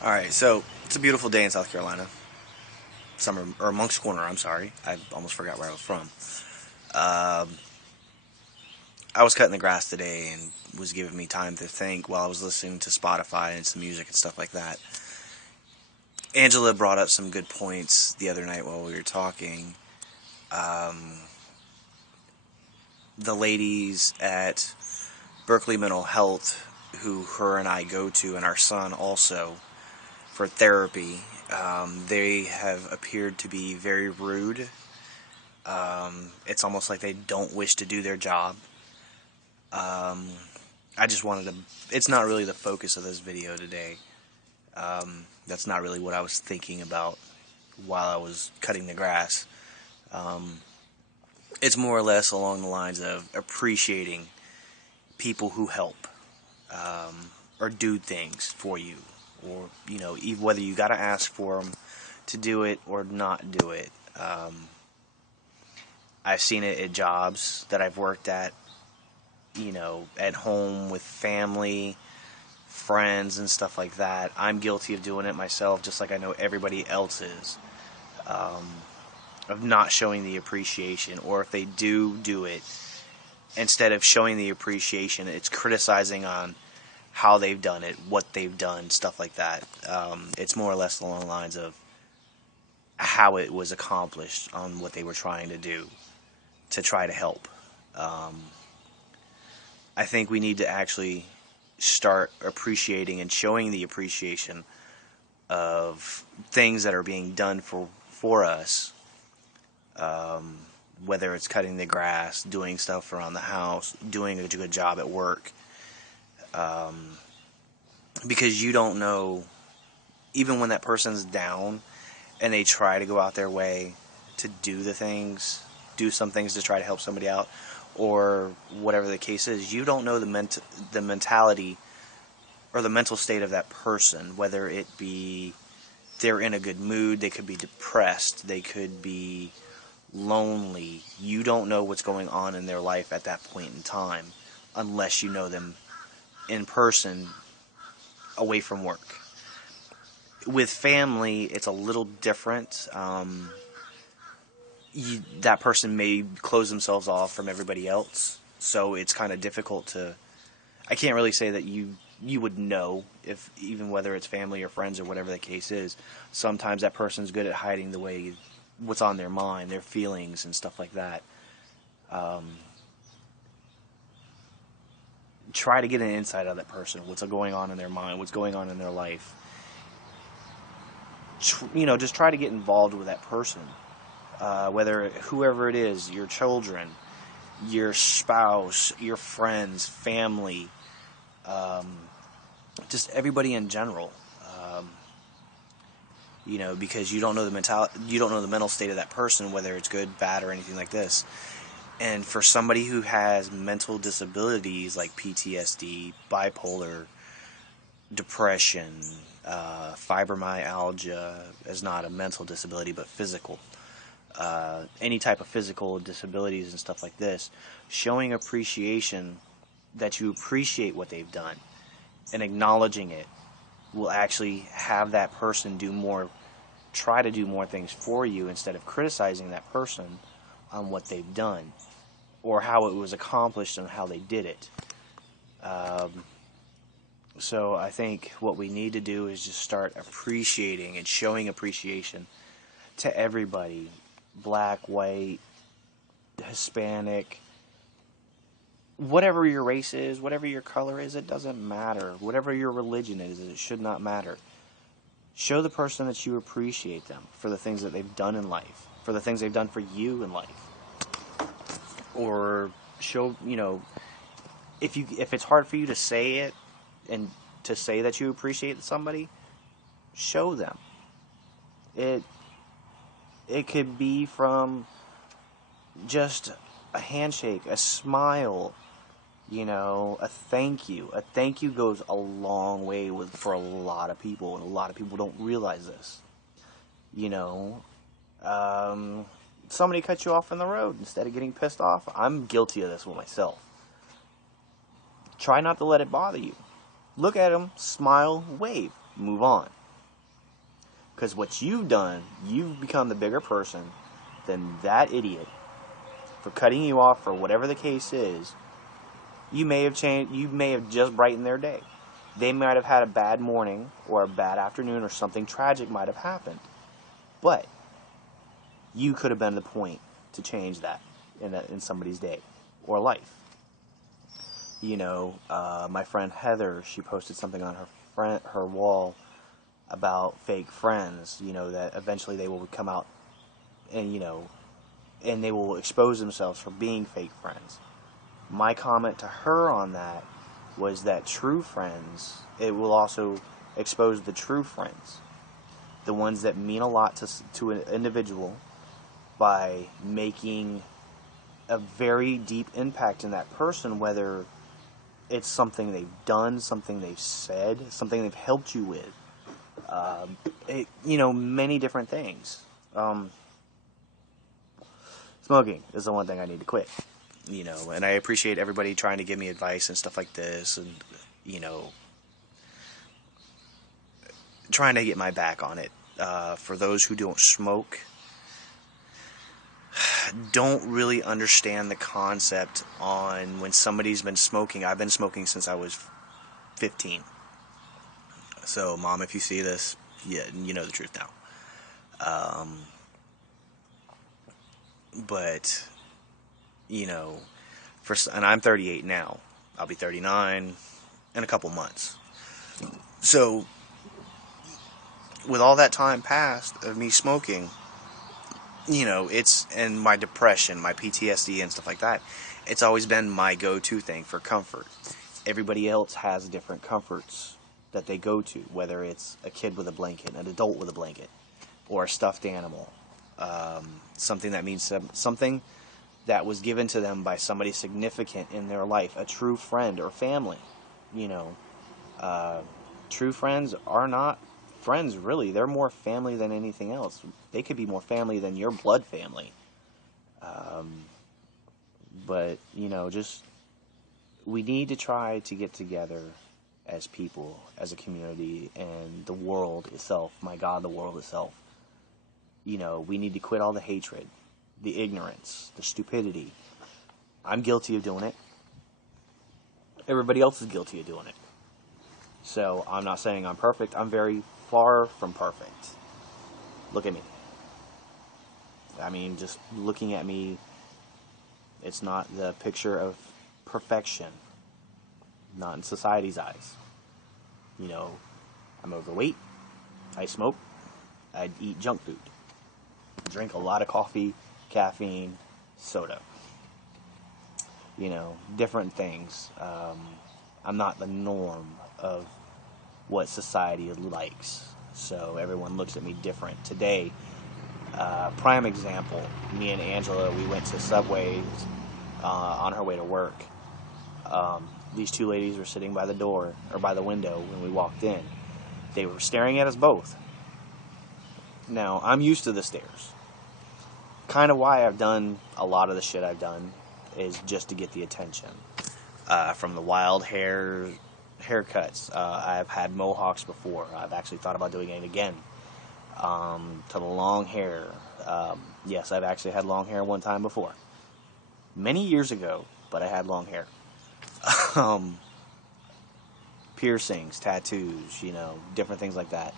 Alright, so it's a beautiful day in South Carolina. Summer, or Moncks Corner, I'm sorry. I almost forgot where I was from. Um, I was cutting the grass today and was giving me time to think while I was listening to Spotify and some music and stuff like that. Angela brought up some good points the other night while we were talking. Um, the ladies at Berkeley Mental Health, who her and I go to, and our son also, for therapy, they have appeared to be very rude. It's almost like they don't wish to do their job. Um, I just wanted to. It's not really the focus of this video today. That's not really what I was thinking about while I was cutting the grass. Um, it's more or less along the lines of appreciating people who help or do things for you, or whether you got to ask for them to do it or not do it. I've seen it at jobs that I've worked at, at home with family, friends, and stuff like that. I'm guilty of doing it myself, just like I know everybody else is, of not showing the appreciation. Or if they do it, instead of showing the appreciation, it's criticizing on how they've done it, what they've done, stuff like that. It's more or less along the lines of how it was accomplished on what they were trying to do to try to help. Um, I think we need to actually start appreciating and showing the appreciation of things that are being done for us, um, whether it's cutting the grass, doing stuff around the house, doing a good job at work, because you don't know, even when that person's down and they try to go out their way to do some things to try to help somebody out, or whatever the case is, you don't know the mentality or the mental state of that person, whether it be they're in a good mood, they could be depressed, they could be lonely. You don't know what's going on in their life at that point in time unless you know them in person away from work. With family, it's a little different. That person may close themselves off from everybody else, so it's kind of difficult to. I can't really say that you would know, if even whether it's family or friends or whatever the case is. Sometimes that person's good at hiding what's on their mind, their feelings and stuff like that. Um, Try to get an insight of that person, what's going on in their mind, what's going on in their life. Just try to get involved with that person, whether whoever it is, your children, your spouse, your friends, family, um, just everybody in general. Um, because you don't know the mental state of that person, whether it's good, bad, or anything like this. And for somebody who has mental disabilities like PTSD, bipolar, depression, fibromyalgia is not a mental disability but physical. Any type of physical disabilities and stuff like this, showing appreciation that you appreciate what they've done and acknowledging it will actually have that person try to do more things for you instead of criticizing that person on what they've done or how it was accomplished and how they did it. So I think what we need to do is just start appreciating and showing appreciation to everybody, black, white, Hispanic, whatever your race is, whatever your color is, it doesn't matter. Whatever your religion is, it should not matter. Show the person that you appreciate them for the things that they've done in life, for the things they've done for you in life. Or show, if it's hard for you to say it and to say that you appreciate somebody, show them. It could be from just a handshake, a smile, a thank you. A thank you goes a long way for a lot of people, and a lot of people don't realize this. You know, Somebody cut you off on the road. Instead of getting pissed off, I'm guilty of this with myself. Try not to let it bother you. Look at them, smile, wave, move on. Because what you've done, you've become the bigger person than that idiot for cutting you off for whatever the case is. You may have changed. You may have just brightened their day. They might have had a bad morning or a bad afternoon, or something tragic might have happened. But you could have been the point to change that in somebody's day or life. My friend Heather, she posted something on her wall about fake friends. That eventually they will come out and and they will expose themselves for being fake friends. My comment to her on that was that true friends, it will also expose the true friends, the ones that mean a lot to an individual, by making a very deep impact in that person, whether it's something they've done, something they've said, something they've helped you with, many different things. Smoking is the one thing I need to quit. And I appreciate everybody trying to give me advice and stuff like this, and trying to get my back on it. For those who don't smoke, don't really understand the concept on when somebody's been smoking. I've been smoking since I was 15. So, Mom, if you see this, yeah, you know the truth now. But and I'm 38 now. I'll be 39 in a couple months. So, with all that time passed of me smoking, and my depression, my PTSD and stuff like that, it's always been my go-to thing for comfort. Everybody else has different comforts that they go to, whether it's a kid with a blanket, an adult with a blanket, or a stuffed animal. Something that means something that was given to them by somebody significant in their life, a true friend or family. True friends are not friends, really. They're more family than anything else. They could be more family than your blood family. But we need to try to get together as people, as a community, and the world itself. My God, the world itself. We need to quit all the hatred, the ignorance, the stupidity. I'm guilty of doing it. Everybody else is guilty of doing it. So I'm not saying I'm perfect. I'm very far from perfect. Look at me. I mean, just looking at me, it's not the picture of perfection. Not in society's eyes. I'm overweight. I smoke. I eat junk food. I drink a lot of coffee, caffeine, soda. Different things. I'm not the norm of what society likes. So everyone looks at me different. Today, prime example, me and Angela, we went to Subway on her way to work. These two ladies were sitting by the door, or by the window, when we walked in. They were staring at us both. Now, I'm used to the stares. Kind of why I've done a lot of the shit I've done is just to get the attention. From the wild haircuts. I've had mohawks before. I've actually thought about doing it again. To the long hair. Yes, I've actually had long hair one time before. Many years ago, but I had long hair. Piercings, tattoos, different things like that.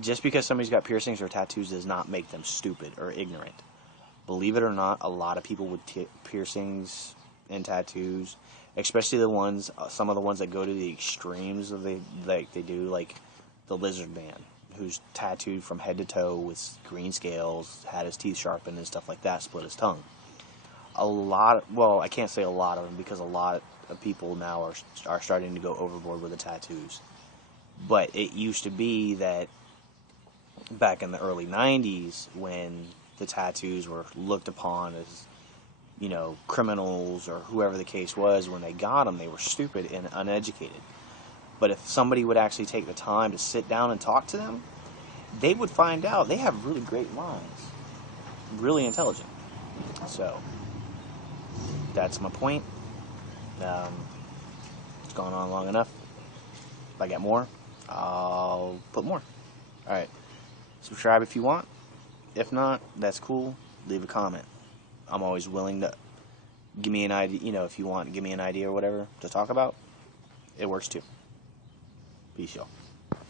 Just because somebody's got piercings or tattoos does not make them stupid or ignorant. Believe it or not, a lot of people with piercings and tattoos, especially some of the ones that go to the extremes of they do, like the Lizard Man, who's tattooed from head to toe with green scales, had his teeth sharpened and stuff like that, split his tongue. I can't say a lot of them, because a lot of people now are starting to go overboard with the tattoos. But it used to be that back in the early 90s, when the tattoos were looked upon as, criminals or whoever the case was, when they got them, they were stupid and uneducated. But if somebody would actually take the time to sit down and talk to them, they would find out they have really great minds. Really intelligent. So, that's my point. It's gone on long enough. If I get more, I'll put more. Alright. Subscribe if you want. If not, that's cool. Leave a comment. I'm always willing to give me an idea. If you want, give me an idea or whatever to talk about. It works too. Peace, y'all.